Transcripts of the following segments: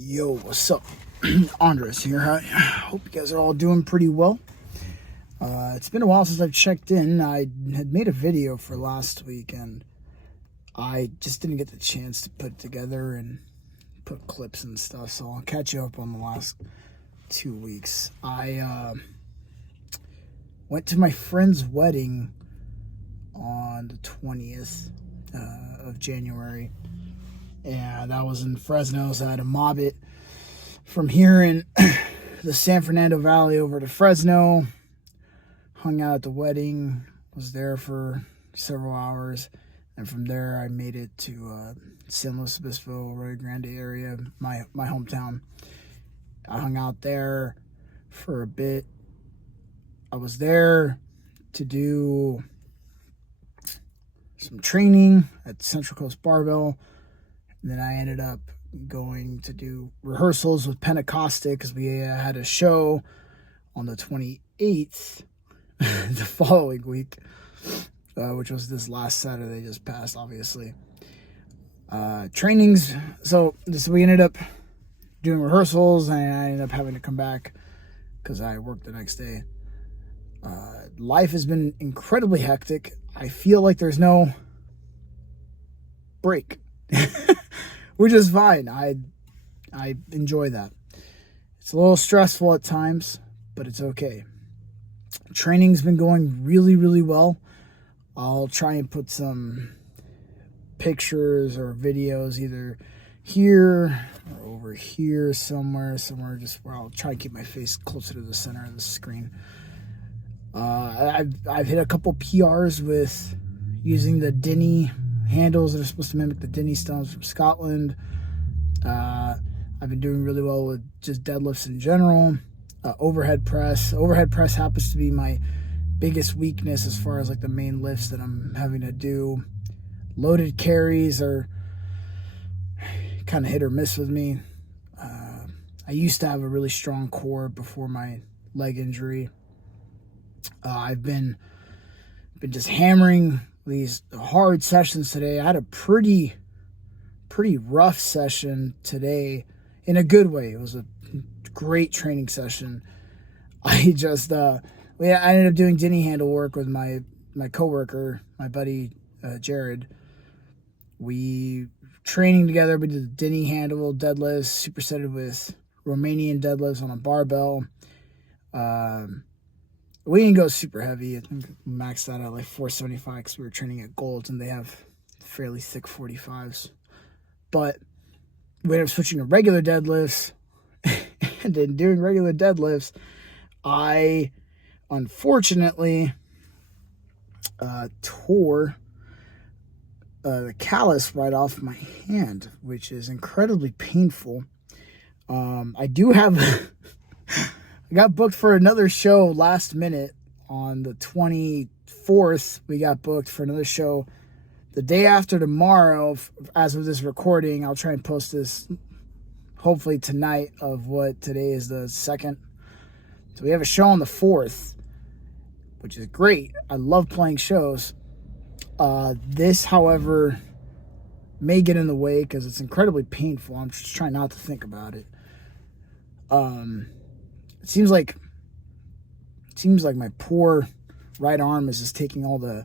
Yo, what's up? Andres here. I hope you guys are all doing pretty well. It's been a while since I've checked in. I had made a video for last week and I just didn't get the chance to put it together and put clips and stuff, so I'll catch you up on the last 2 weeks. I went to my friend's wedding on the 20th of January. And that was in Fresno, so I had to mob it from here in the San Fernando Valley over to Fresno. Hung out at the wedding, was there for several hours, and from there I made it to San Luis Obispo, Rio Grande area, my hometown. I hung out there for a bit. I was there to do some training at Central Coast Barbell. And then I ended up going to do rehearsals with Pentecostic because we had a show on the 28th, the following week, which was this last Saturday just passed, obviously. Trainings, so we ended up doing rehearsals, and I ended up having to come back because I worked the next day. Life has been incredibly hectic. I feel like there's no break. Which is fine. I enjoy that. It's a little stressful at times, but it's okay. Training's been going really, really well. I'll try and put some pictures or videos either here or over here somewhere just where I'll try and keep my face closer to the center of the screen. I've hit a couple PRs with using the Denny handles that are supposed to mimic the Denny stones from Scotland. I've been doing really well with just deadlifts in general. Overhead press happens to be my biggest weakness as far as like the main lifts that I'm having to do. Loaded carries are kind of hit or miss with me. I used to have a really strong core before my leg injury. I've been just hammering these hard sessions today. I had a pretty rough session today in a good way. It was a great training session. I just I ended up doing Denny handle work with my coworker, my buddy Jared. We training together. We did the Denny handle deadlifts, supersetted with Romanian deadlifts on a barbell. We didn't go super heavy. I think we maxed out at like 475 because we were training at Gold's and they have fairly thick 45s. But we ended up switching to regular deadlifts. And in doing regular deadlifts, I unfortunately tore the callus right off my hand, which is incredibly painful. I do have... I got booked for another show last minute on the 24th. We got booked for another show the day after tomorrow. As of this recording, I'll try and post this hopefully tonight of what today is the 2nd. So we have a show on the 4th, which is great. I love playing shows. This, however, may get in the way because it's incredibly painful. I'm just trying not to think about it. It seems like my poor right arm is just taking all the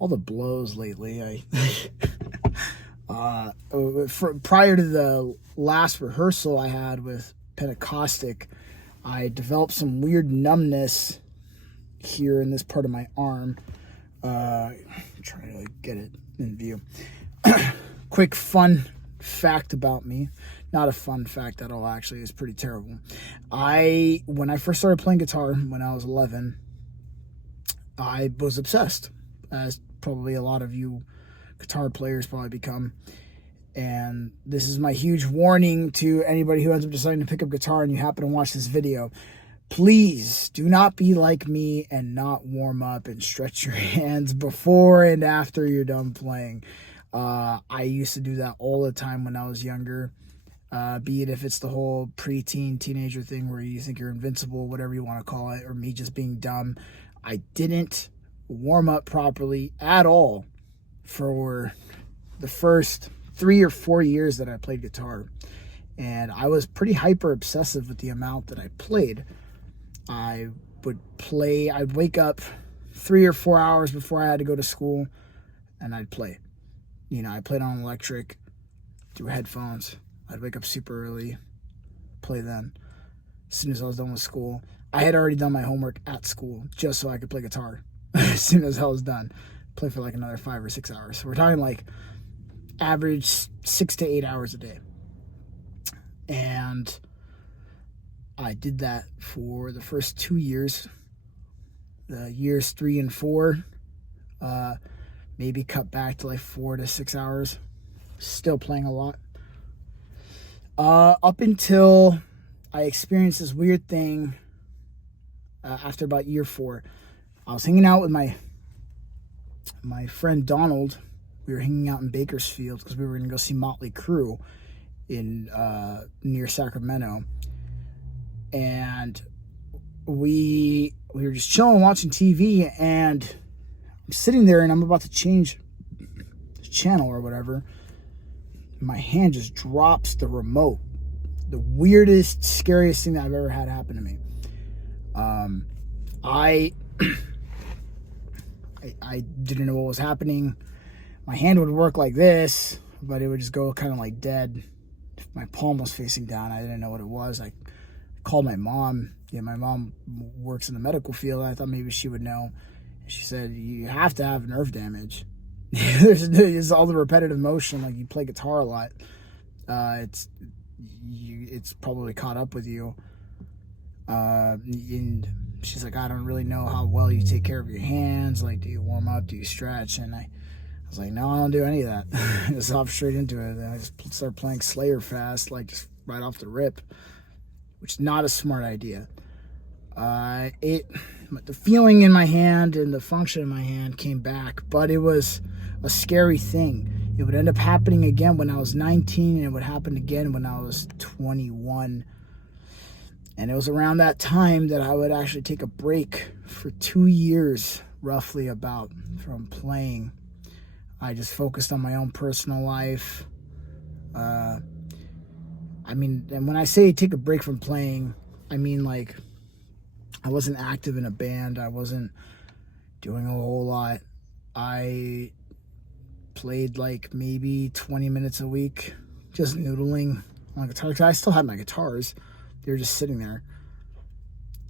blows lately. Prior to the last rehearsal I had with Pentecostic, I developed some weird numbness here in this part of my arm. Trying to like, get it in view. Quick fun fact about me. Not a fun fact at all, actually. It's pretty terrible. When I first started playing guitar when I was 11, I was obsessed, as probably a lot of you guitar players probably become. And this is my huge warning to anybody who ends up deciding to pick up guitar and you happen to watch this video. Please do not be like me and not warm up and stretch your hands before and after you're done playing. I used to do that all the time when I was younger. Be it if it's the whole preteen, teenager thing where you think you're invincible, whatever you want to call it, or me just being dumb. I didn't warm up properly at all for the first 3 or 4 years that I played guitar. And I was pretty hyper obsessive with the amount that I played. I'd wake up 3 or 4 hours before I had to go to school, and I'd play. I played on electric through headphones. I'd wake up super early, play then. As soon as I was done with school, I had already done my homework at school just so I could play guitar. As soon as I was done, play for like another 5 or 6 hours. So we're talking like average 6 to 8 hours a day. And I did that for the first 2 years. The years 3 and 4, maybe cut back to like 4 to 6 hours. Still playing a lot. Up until I experienced this weird thing after about year 4. I was hanging out with my friend Donald. We were hanging out in Bakersfield because we were going to go see Motley Crue in near Sacramento. And we were just chilling, watching TV, and I'm sitting there and I'm about to change the channel or whatever. My hand just drops the remote. The weirdest, scariest thing that I've ever had happen to me. I didn't know what was happening. My hand would work like this, but it would just go kind of like dead. If my palm was facing down, I didn't know what it was. I called my mom. My mom works in the medical field. I thought maybe she would know. She said, you have to have nerve damage. There's all the repetitive motion, like you play guitar a lot. It's probably caught up with you. And she's like, I don't really know how well you take care of your hands. Like, do you warm up? Do you stretch? And I was like, no, I don't do any of that. I just hop straight into it. And I just started playing Slayer fast, like just right off the rip, which is not a smart idea. The feeling in my hand and the function in my hand came back, but it was a scary thing. It would end up happening again when I was 19, and it would happen again when I was 21. And it was around that time that I would actually take a break for 2 years, roughly about, from playing. I just focused on my own personal life. And when I say take a break from playing, I mean like I wasn't active in a band. I wasn't doing a whole lot. I played like maybe 20 minutes a week, just noodling on guitar. I still had my guitars. They were just sitting there.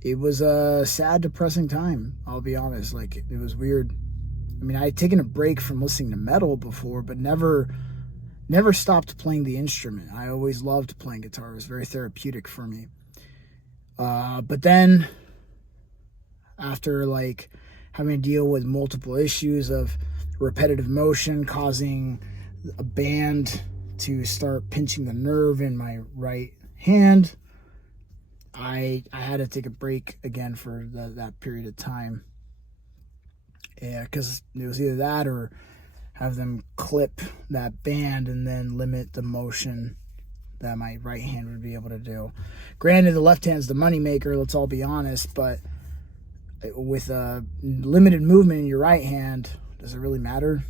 It was a sad, depressing time, I'll be honest. Like, it was weird. I had taken a break from listening to metal before, but never stopped playing the instrument. I always loved playing guitar. It was very therapeutic for me. But then, after like having to deal with multiple issues of repetitive motion causing a band to start pinching the nerve in my right hand, I had to take a break again for that period of time. Yeah, because it was either that or have them clip that band and then limit the motion that my right hand would be able to do. Granted, the left hand's the moneymaker, let's all be honest, but with a limited movement in your right hand, does it really matter?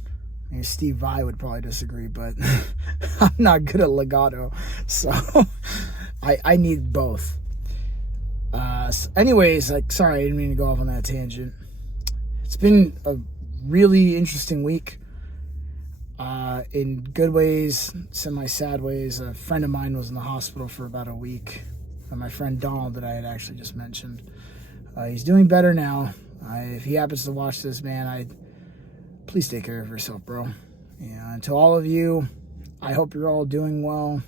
Steve Vai would probably disagree, but I'm not good at legato, so I need both. Anyways, sorry, I didn't mean to go off on that tangent. It's been a really interesting week. In good ways, semi-sad ways. A friend of mine was in the hospital for about a week. My friend Donald that I had actually just mentioned. He's doing better now. If he happens to watch this, man, please take care of yourself, bro. And to all of you, I hope you're all doing well.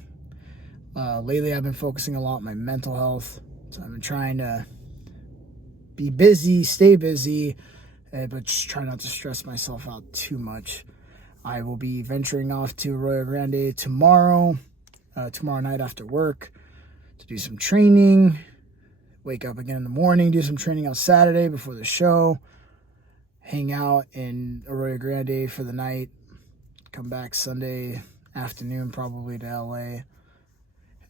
Lately, I've been focusing a lot on my mental health. So I've been trying to be busy, stay busy, but just try not to stress myself out too much. I will be venturing off to Arroyo Grande tomorrow night after work, to do some training. Wake up again in the morning, do some training on Saturday before the show. Hang out in Arroyo Grande for the night. Come back Sunday afternoon probably to LA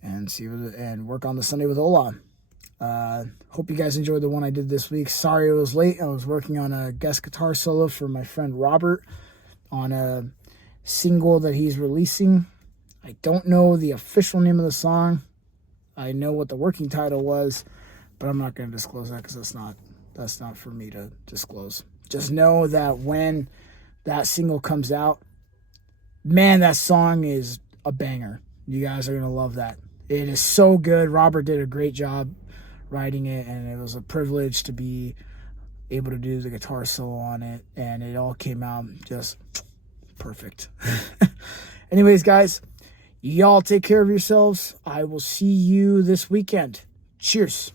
and work on the Sunday with Ola. Hope you guys enjoyed the one I did this week. Sorry it was late. I was working on a guest guitar solo for my friend Robert on a single that he's releasing. I don't know the official name of the song. I know what the working title was, but I'm not going to disclose that because that's not for me to disclose. Just know that when that single comes out, man, that song is a banger. You guys are going to love that. It is so good. Robert did a great job writing it, and it was a privilege to be able to do the guitar solo on it, and it all came out just perfect. Anyways, guys, y'all take care of yourselves. I will see you this weekend. Cheers.